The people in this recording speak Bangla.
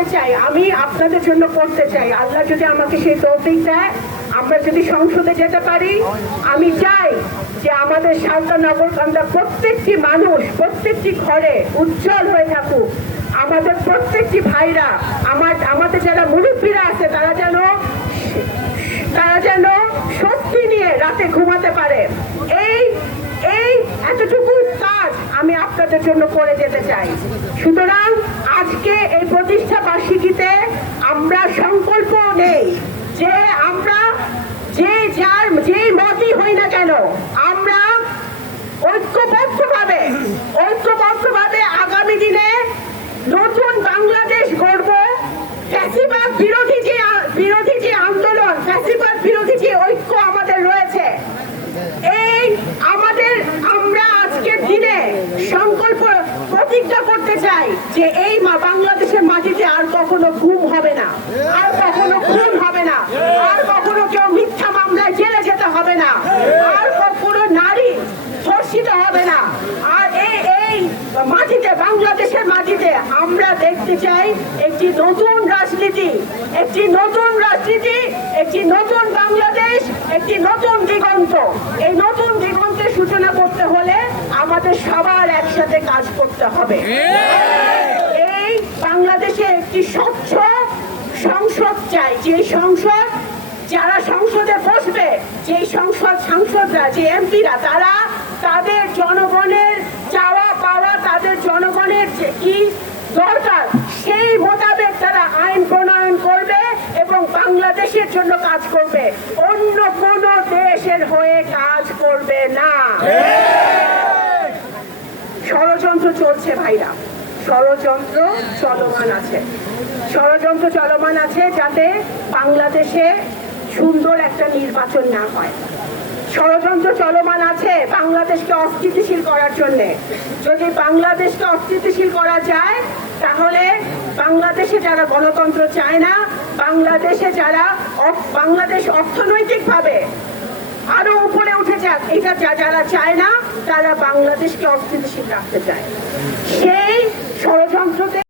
করতে চাই, আমি আপনাদের জন্য করতে চাই। আল্লাহ যদি আমাকে সেই তৌফিক দেয়, আমরা যদি সংসদে যেতে পারি, আমি চাই যে আমাদের সালতানগরকান্দা প্রত্যেকটি মানুষ, প্রত্যেকটি ঘরে উজ্জ্বল হয়ে থাকুক। আমাদের প্রত্যেকটি ভাইরা, আমাদের যারা মুরব্বীরা আছে, তারা যেন স্বস্তি নিয়ে রাতে ঘুমাতে পারে। এই এতটুকু কাজ আমি আপনাদের জন্য করে যেতে চাই। সুতরাং আজকে এই প্রতিষ্ঠা বার্ষিকীতে আমরা সংকল্প নেই যে আমরা যে মতই হই না কেন, আমরা ঐক্যবদ্ধভাবে আগামী দিনে নতুন বাংলাদেশ গড়ব। ফ্যাসিবাদ বিরোধী যে আন্দোলন, ফ্যাসিবাদ বিরোধী যে ঐক্য আমাদের রয়েছে, আমরা আজকের দিনে সংকল্প প্রতিজ্ঞা করতে চাই যে এই বাংলাদেশের মাটিতে আর কখনো গুম হবে না, আর কখনো খুন হবে না, আর কখনো কেউ মিথ্যা মামলায় জেলে যেতে হবে না, আর কখনো নারী ধর্ষিত হবে না। আর এই মাটিতে, বাংলাদেশের মাটিতে আমরা দেখতে চাই একটি নতুন রাজনীতি, একটি নতুন বাংলাদেশ, একটি নতুন দিগন্ত। এই নতুন দিগন্তের সূচনা করতে হলে আমাদের সবার একসাথে কাজ করতে হবে। এই বাংলাদেশে একটি স্বচ্ছ সংসদ চাই, যে সংসদ, যারা সংসদে বসবে, যে সাংসদরা, যে এমপিরা, তারা তাদের জনগণের চাওয়া পাওয়া, তাদের জনগণের কি দরকার সেই মোতাবেক তারা আইন প্রণয়ন করবে এবং বাংলাদেশের জন্য কাজ করবে, অন্য কোন দেশের হয়ে কাজ করবে না। ষড়যন্ত্র চলছে ভাইরা, ষড়যন্ত্র চলমান আছে যাতে বাংলাদেশে সুন্দর একটা নির্বাচন না হয়। ষড়যন্ত্র চলমান আছে বাংলাদেশকে অস্থিতিশীল করার জন্য। যদি বাংলাদেশকে অস্থিতিশীল করা যায়, তাহলে বাংলাদেশে যারা গণতন্ত্র চায় না, বাংলাদেশ অর্থনৈতিকভাবে আরো উপরে উঠে যাক, এটা যারা চায় না, তারা বাংলাদেশকে অস্থিতিশীল রাখতে চায়। সেই ষড়যন্ত্রতে